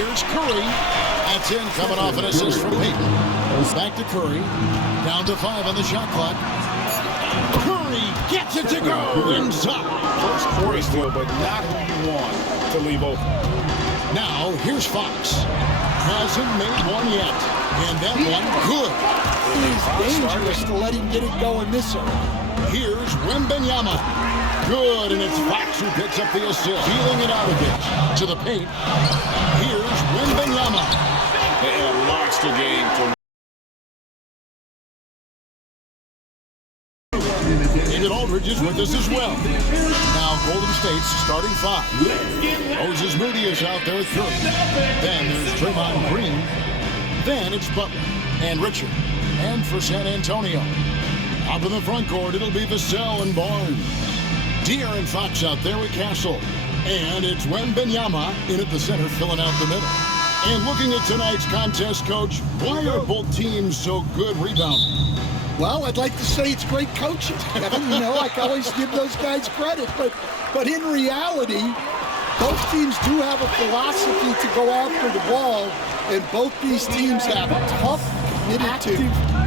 Here's Curry. That's in, coming off an assist from Payton. Back to Curry. Down to 5 on the shot clock. Curry gets it to go inside. First quarter still, but not who you want to leave open. Now, here's Fox. Hasn't made one yet. And that one, good. It is dangerous to let him get it going this early. Here's Wembanyama. Good, and it's Fox who picks up the assist. Peeling it out a bit to the paint. Here's Wembanyama. A monster game for David Aldridge is with us as well. Now Golden State's starting 5. Moses Moody is out there at third. Then there's Draymond Green. Then it's Butler and Richard. And for San Antonio, up in the front court, it'll be Vassell and Barnes. De'Aaron Fox out there with Castle. And it's Wembanyama in at the center, filling out the middle. And looking at tonight's contest, Coach, why are both teams so good rebounding? Well, I'd like to say it's great coaching, Kevin. You know, I always give those guys credit. But in reality, both teams do have a philosophy to go after the ball, and both these teams have tough, committed to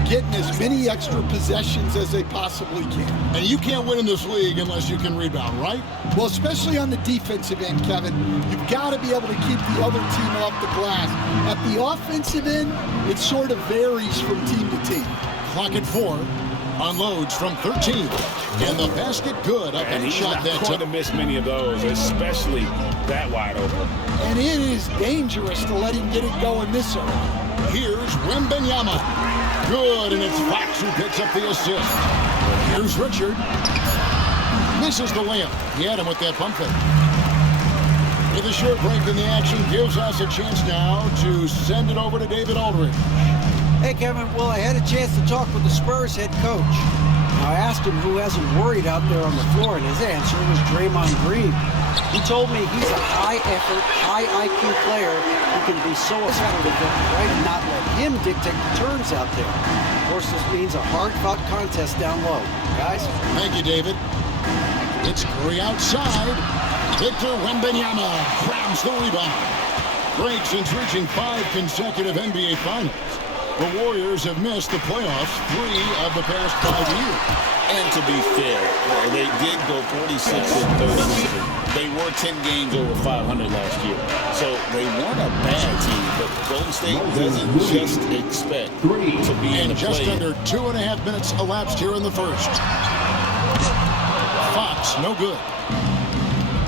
getting as many extra possessions as they possibly can. And you can't win in this league unless you can rebound, right? Well, especially on the defensive end, Kevin. You've got to be able to keep the other team off the glass. At the offensive end, it sort of varies from team to team. Clock at 4. Unloads from 13. And the basket good. Up and and he's shot not that going time. to miss many of those, especially that wide open. And it is dangerous to let him get it going this early. Here's Wembanyama. Good, and it's Fox who picks up the assist. Here's Richard. Misses the layup. He had him with that pump fake. With a short break in the action, gives us a chance now to send it over to David Aldridge. Hey, Kevin. Well, I had a chance to talk with the Spurs head coach. Now, I asked him who hasn't worried out there on the floor, and his answer was Draymond Green. He told me he's a high-effort, high-IQ player who can be so effective right, and not let him dictate the terms out there. Of course, this means a hard-fought contest down low. Guys? Thank you, David. It's Curry outside. Victor Wembanyama grabs the rebound. Great since reaching 5 consecutive NBA Finals. The Warriors have missed the playoffs 3 of the past 5 years. And to be fair, they did go 46-30. They were 10 games over 500 last year. So they weren't a bad team, but Golden State doesn't just expect to be in the just play. under 2.5 minutes elapsed here in the first. Fox, no good.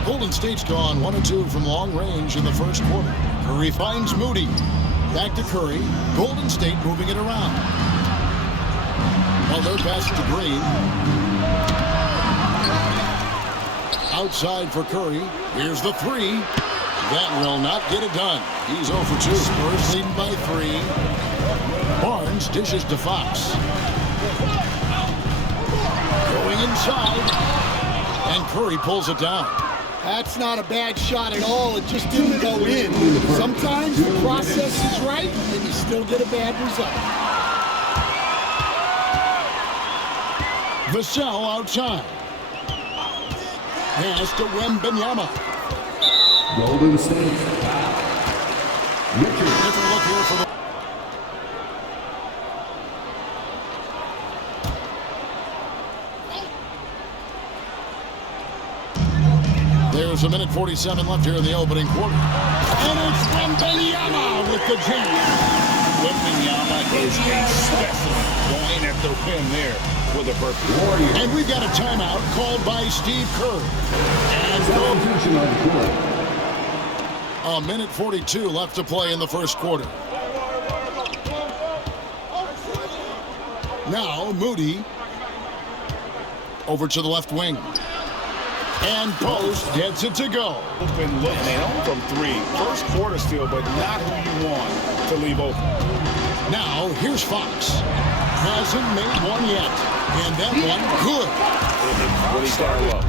Golden State's gone 1-2 from long range in the first quarter. Curry finds Moody. Back to Curry. Golden State moving it around. Well, they're pass to Green. Outside for Curry. Here's the 3. That will not get it done. He's 0 for 2. Spurs leading by 3. Barnes dishes to Fox. Going inside. And Curry pulls it down. That's not a bad shot at all. It just didn't go in. Sometimes the process is right, and you still get a bad result. Vassell outside. Pass to Wembanyama. Golden State. Richard. Different look here for the... There's a minute 47 left here in the opening quarter. And it's Wembanyama with the jam. Wembanyama is a specimen going at the rim there with a perfect. And we've got a timeout called by Steve Kerr. And a minute 42 left to play in the first quarter. Now Moody over to the left wing. And Post gets it to go. Open look, and from 3. First quarter still, but not who you want to leave open. Now, here's Fox. Hasn't made one yet. And that one, good. Really start low.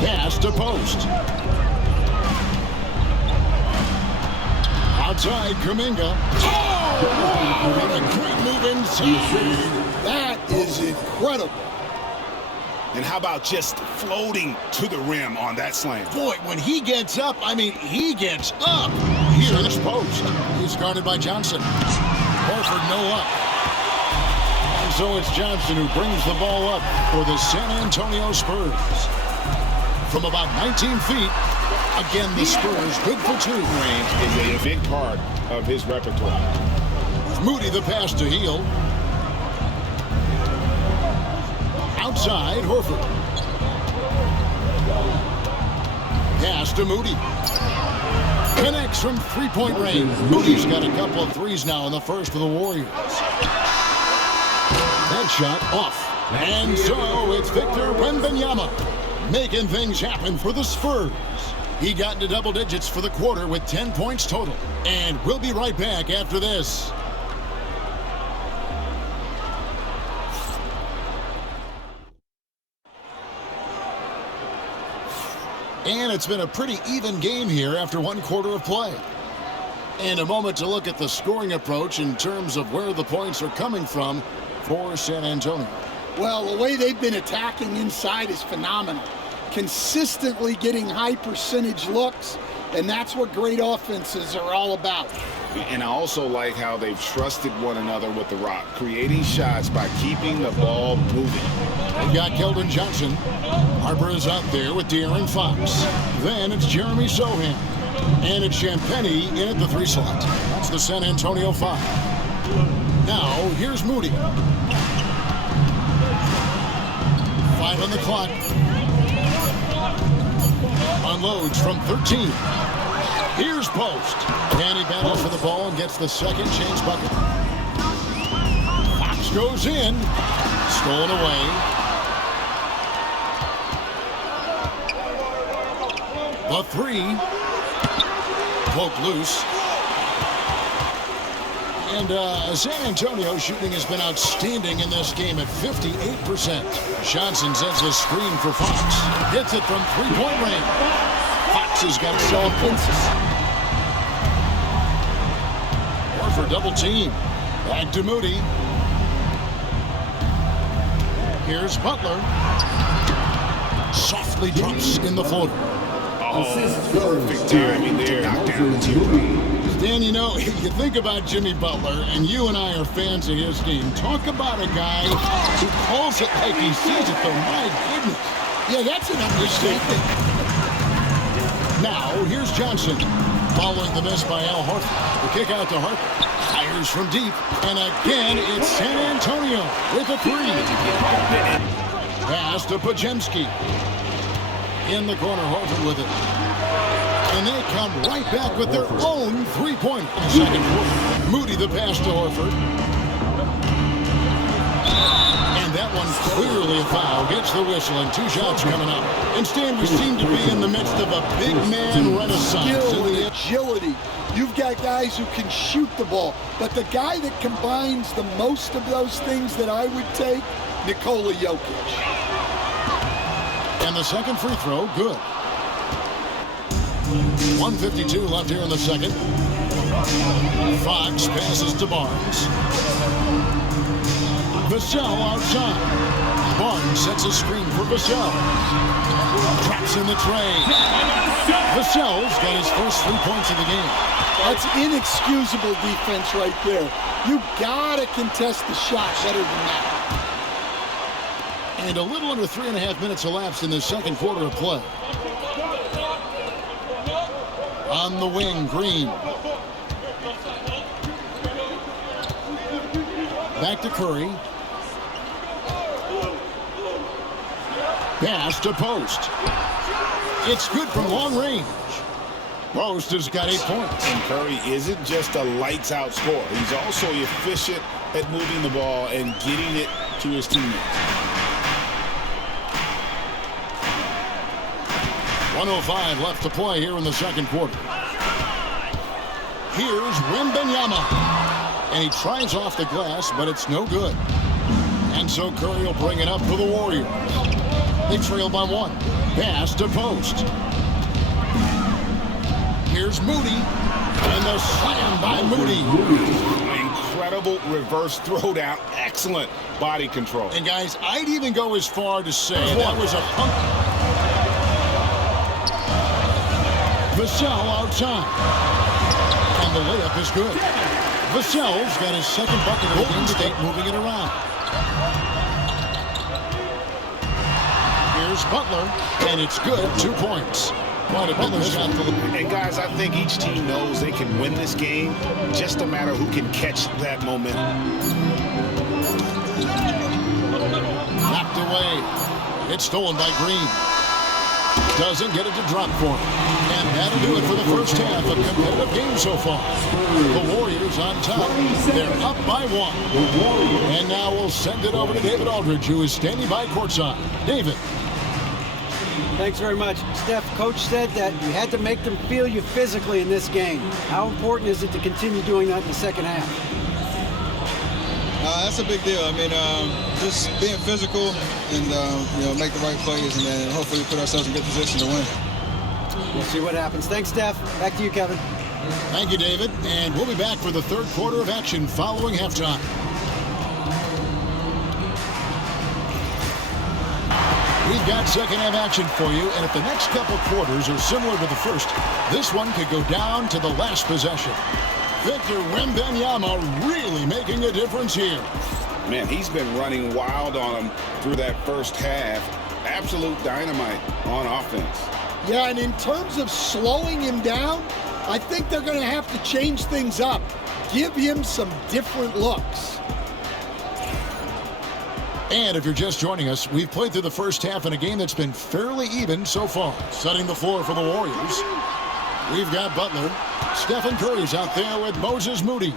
Pass to Post. Outside, Kuminga. Oh! And a great move inside. That is incredible. And how about just floating to the rim on that slam? Boy, when he gets up, I mean, he gets up. Here in his post. He's guarded by Johnson. Horford no up. And so it's Johnson who brings the ball up for the San Antonio Spurs. From about 19 feet, again, the Spurs good for two. Range is a big part of his repertoire. Moody the pass to Heel. Outside, Horford. Pass to Moody. Connects from three-point range. Moody's got a couple of threes now in the first for the Warriors. That shot off. And so it's Victor Wembanyama making things happen for the Spurs. He got into double digits for the quarter with 10 points total. And we'll be right back after this. And it's been a pretty even game here after one quarter of play. And a moment to look at the scoring approach in terms of where the points are coming from for San Antonio. Well, the way they've been attacking inside is phenomenal. Consistently getting high percentage looks, and that's what great offenses are all about. And I also like how they've trusted one another with the rock, creating shots by keeping the ball moving. They've got Keldon Johnson. Harper is out there with De'Aaron Fox. Then it's Jeremy Sohan. And it's Champagnie in at the 3 slot. That's the San Antonio 5. Now, here's Moody. 5 on the clock. Unloads from 13. Here's Post. And he battles for the ball and gets the second chance bucket. Fox goes in. Stolen away. The 3. Poked loose. And San Antonio shooting has been outstanding in this game at 58%. Johnson sends the screen for Fox. Hits it from three-point range. Fox has got solid points. Horford double team. Back to Moody. Here's Butler. Softly drops in the floater. Perfect timing there. Knockdown. Dan, you know, you think about Jimmy Butler, and you and I are fans of his game. Talk about a guy who calls it like he sees it, though. My goodness. Yeah, that's an understatement. Now, here's Johnson. Following the miss by Al Horford. The kick out to Harper. Fires from deep. And again, it's San Antonio with a 3. Pass to Podziemski. In the corner, Horford with it. And they come right back with their own three-point in the second quarter. Moody the pass to Horford. And that one clearly a foul. Gets the whistle and 2 shots coming up. Instead, we seem to be in the midst of a big man renaissance. Skill and agility. You've got guys who can shoot the ball. But the guy that combines the most of those things that I would take, Nikola Jokic. And the second free throw, good. 1:52 left here in the second. Fox passes to Barnes. Vassell outside. Barnes sets a screen for Vassell. Traps in the tray. Vassell's got his first 3 points of the game. That's inexcusable defense right there. You gotta contest the shot better than that. And a little under 3.5 minutes elapsed in the second quarter of play. On the wing, Green. Back to Curry. Pass to Post. It's good from long range. Post has got 8 points. And Curry isn't just a lights-out scorer. He's also efficient at moving the ball and getting it to his teammates. 1:05 left to play here in the second quarter. Here's Wembanyama. And he tries off the glass, but it's no good. And so Curry will bring it up for the Warriors. They trail by 1. Pass to Post. Here's Moody. And the slam by Moody. incredible reverse throwdown. Excellent body control. And guys, I'd even go as far to say that was a punk. Vassell outside. And the layup is good. Vassell's got his second bucket of Golden State moving it around. Here's Butler, and it's good. 2 points. Butler's got the... And guys, I think each team knows they can win this game. Just a matter who can catch that momentum. Knocked away. It's stolen by Green. Doesn't get it to drop for him. And that'll do it for the first half of competitive game so far. The Warriors on top. They're up by 1. And now we'll send it over to David Aldridge, who is standing by courtside. David. Thanks very much. Steph, Coach said that you had to make them feel you physically in this game. How important is it to continue doing that in the second half? That's a big deal. I mean, just being physical and, make the right plays and then hopefully put ourselves in good position to win. We'll see what happens. Thanks, Steph. Back to you, Kevin. Thank you, David. And we'll be back for the third quarter of action following halftime. We've got second half action for you, and if the next couple quarters are similar to the first, this one could go down to the last possession. Victor Wembanyama really making a difference here. Man, he's been running wild on him through that first half. Absolute dynamite on offense. Yeah, and in terms of slowing him down, I think they're going to have to change things up. Give him some different looks. And if you're just joining us, we've played through the first half in a game that's been fairly even so far. Setting the floor for the Warriors. We've got Butler. Stephen Curry's out there with Moses Moody.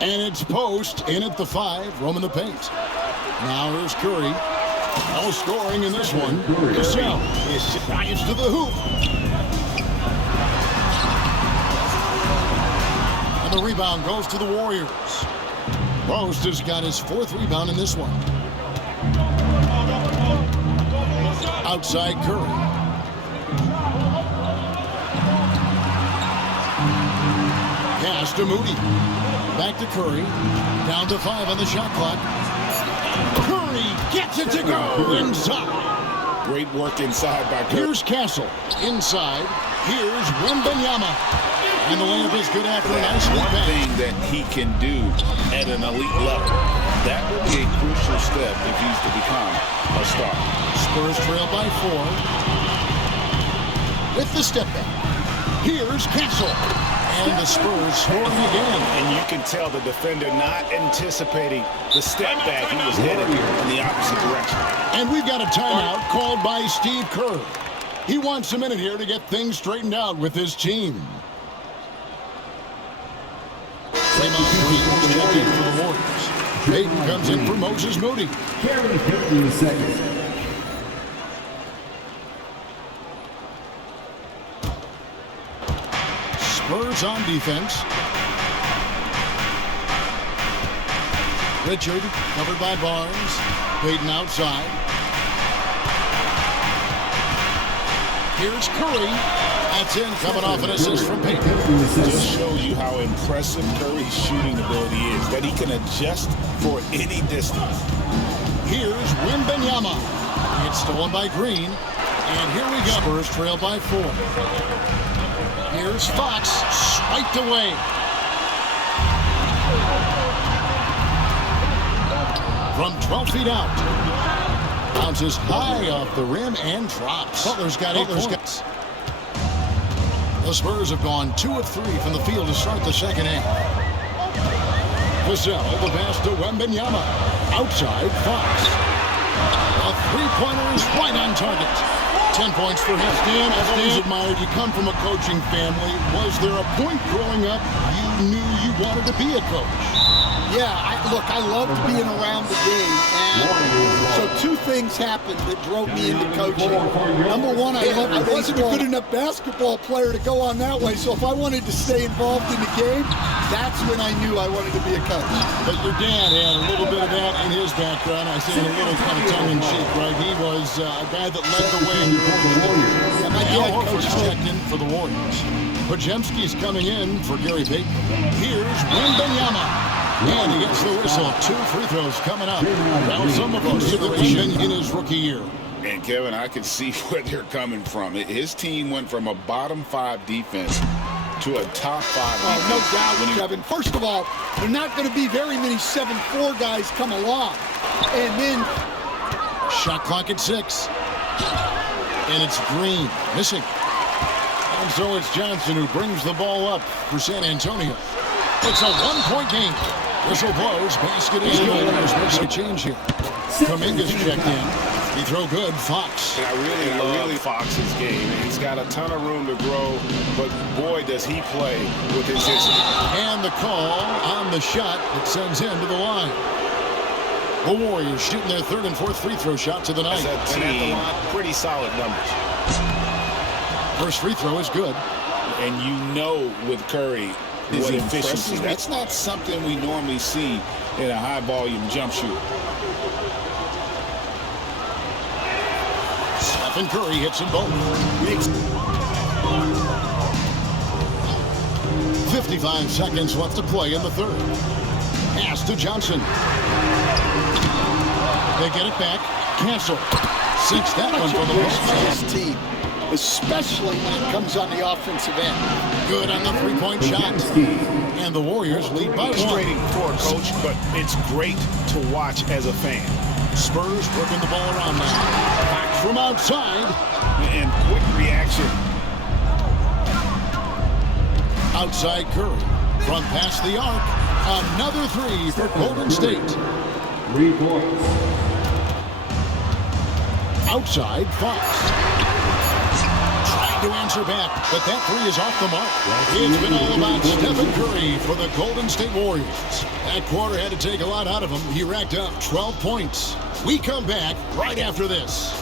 And it's Post in at the 5, roaming the paint. Now here's Curry. No scoring in this one. Vassell drives to the hoop. And the rebound goes to the Warriors. Post has got his 4th rebound in this one. Outside Curry. Pass to Moody. Back to Curry. Down to 5 on the shot clock. Curry gets it to go inside. Great work inside by Curry. Here's Castle. Inside. Here's Wembanyama. And the layup is good after a nice One pass. thing that he can do at an elite level. That will be a crucial step if he's to become a star. Spurs trail by 4. With the step back. Here's Castle. And the Spurs scoring again. And you can tell the defender not anticipating the step back. He was headed in the opposite direction. And we've got a timeout called by Steve Kerr. He wants a minute here to get things straightened out with his team. Draymond Green checked in for the Warriors. Payton comes in for Moses Moody. Carry 15 seconds. Spurs on defense. Richard covered by Barnes. Payton outside. Here's Curry. That's in, coming off an assist from Payton. Just shows you how impressive Curry's shooting ability is, that he can adjust for any distance. Here's Wembanyama. It's stolen by Green. And here we go. Spurs trail by 4. Here's Fox, swiped away. From 12 feet out. Bounces high off the rim and drops. Butler's got 8 points. The Spurs have gone 2 of 3 from the field to start the second half. Vassell, the pass to Wembanyama. Outside, Fox. A three-pointer is right on target. 10 points for him. Stan, I've always admired you. Come from a coaching family. Was there a point growing up you knew you wanted to be a coach? Yeah, I loved being around the game, and so 2 things happened that drove me into coaching. Number one, I wasn't a good enough basketball player to go on that way, so if I wanted to stay involved in the game, that's when I knew I wanted to be a coach. But your dad had a little bit of that in his background. I say in a little kind of tongue-in-cheek, right? He was a guy that led the way. Yeah, my dad coached checked in for the Warriors. Pajemski's coming in for Gary Payton. Here's Wembanyama. And he gets the whistle. 2 free throws coming up. Now some of us consideration in his rookie year. And, Kevin, I can see where they're coming from. His team went from a bottom 5 defense to a top 5 defense. No doubt, Kevin. First of all, there are not going to be very many 7'4" guys come along. And then shot clock at 6. And it's Green missing. And so it's Johnson who brings the ball up for San Antonio. It's a 1-point game. Whistle blows. Basket is good. There's no change here. Kuminga's checked in. He throw good. Fox. I really love Fox's game. He's got a ton of room to grow, but boy, does he play with his history. And the call on the shot that sends him to the line. The Warriors shooting their 3rd and 4th free throw shots of the night. As a team, pretty solid numbers. First free throw is good. And you know with Curry, what efficiency. That's not something we normally see in a high-volume jump shooter. Stephen Curry hits them both. 55 seconds left to play in the 3rd. Pass to Johnson. They get it back. Cancel. Sinks that one for the his team, especially when it comes on the offensive end. Good on the 3-point shot. And the Warriors lead by 1. Frustrating for a coach, but it's great to watch as a fan. Spurs working the ball around now. Back from outside. And quick reaction. Outside Curry. Front past the arc. Another 3 for Golden State. 3 points. Outside Fox. Trying to answer back, but that 3 is off the mark. It's been all about Stephen Curry for the Golden State Warriors. That quarter had to take a lot out of him. He racked up 12 points. We come back right after this.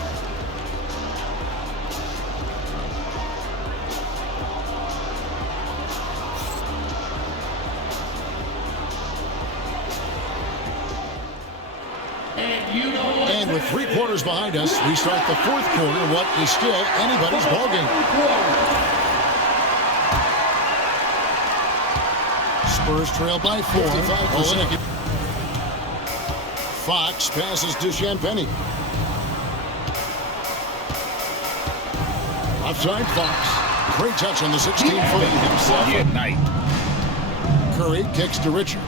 And with 3 quarters behind us, we start the 4th quarter, what is still anybody's ballgame. Spurs trail by 4. 55%. Fox passes to Champagny. Outside Fox. Great touch on the 16-footer. Himself at night. Curry kicks to Richard.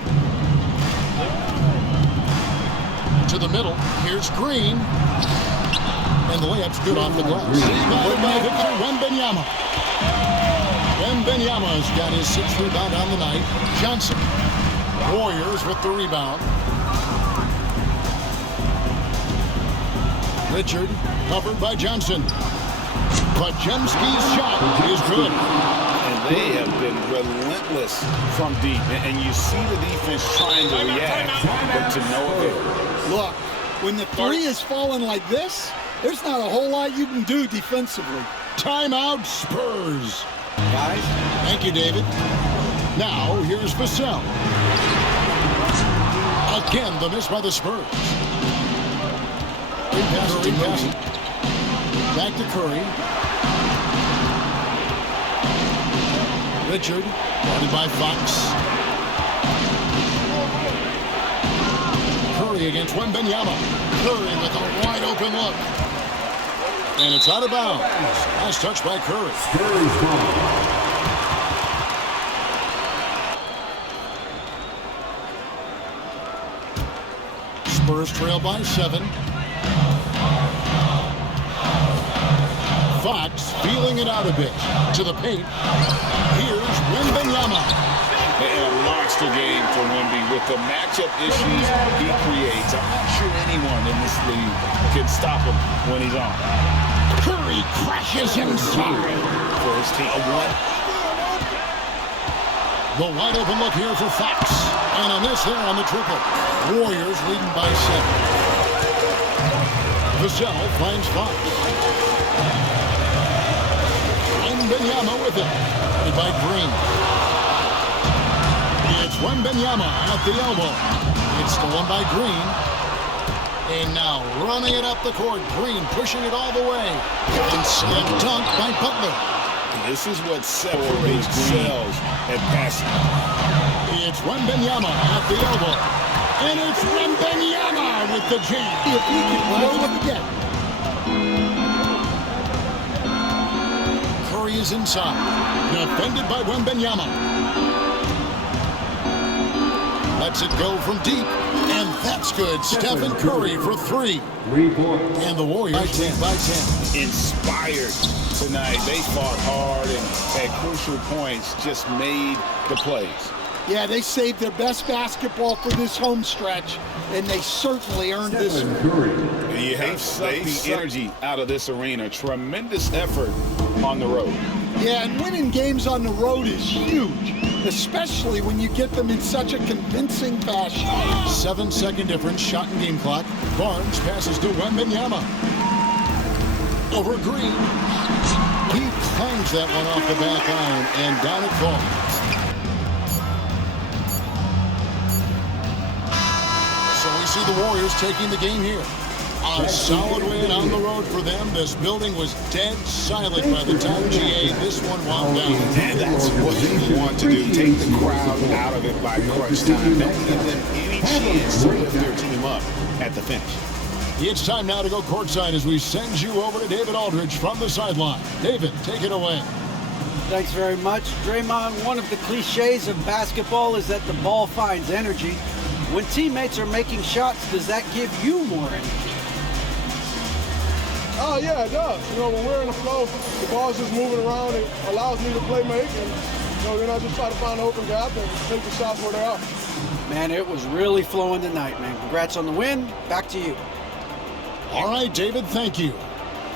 To the middle. Here's Green. And the layup's good off the glass. Rebounded by Victor Wembanyama. Wembanyama's got his 6th rebound on the night. Johnson. Warriors with the rebound. Richard covered by Johnson. But Jemski's shot is good. And they have been relentless from deep. And you see the defense trying to react, but to no avail. Look, when the 3 is falling like this, there's not a whole lot you can do defensively. Timeout, Spurs. Guys. Thank you, David. Now, here's Vassell. Again, the miss by the Spurs. Curry passing. Back to Curry. Richard, guarded by Fox. Curry against Wembanyama. Curry with a wide open look. And it's out of bounds. Nice touch by Curry. Spurs trail by 7. Fox feeling it out a bit. To the paint. Here's Wembanyama. And a monster game for Wemby with the matchup issues he creates. I'm not sure anyone in this league can stop him when he's on. Curry crashes inside for his team. The wide open look here for Fox. And a miss there on the triple. Warriors leading by 7. Vassell finds Fox. Wembanyama with it. Headed by Green. It's Wembanyama at the elbow. It's stolen by Green. And now running it up the court. Green pushing it all the way. And slam dunk by Butler. This is what separates cells at passing. It's Wembanyama at the elbow. And it's Wembanyama with the jam. If he can blow it again. Curry is inside. Defended by Wembanyama. Lets it go from deep. And that's good. Stephen Curry for 3. 3 points. And the Warriors lead by 10. Inspired tonight. They fought hard and at crucial points just made the plays. Yeah, they saved their best basketball for this home stretch, and they certainly earned this one. Curry. You have sucked the energy out of this arena. Tremendous effort on the road. Yeah, and winning games on the road is huge, especially when you get them in such a convincing fashion. 7-second difference, shot and game clock. Barnes passes to Wembanyama. Over Green. He clangs that one off the back iron, and down it falls. So we see the Warriors taking the game here. A solid win on the road for them. This building was dead silent by the time GA this one wound down. And that's what you want to do. Take the crowd out of it by crunch time. Don't give them any chance to lift their team up at the finish. It's time now to go courtside as we send you over to David Aldridge from the sideline. David, take it away. Thanks very much. Draymond, one of the cliches of basketball is that the ball finds energy. When teammates are making shots, does that give you more energy? Oh, yeah, it does. You know, when we're in the flow, the ball's just moving around. It allows me to play make, and, you know, then I just try to find an open gap and take the shots where they are. Man, it was really flowing tonight, man. Congrats on the win. Back to you. All right, David, thank you.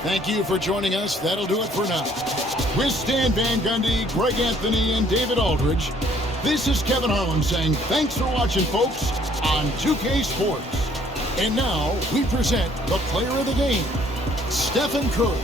Thank you for joining us. That'll do it for now. With Stan Van Gundy, Greg Anthony, and David Aldridge, this is Kevin Harlan saying thanks for watching, folks, on 2K Sports. And now we present the player of the game, Stephen Curry.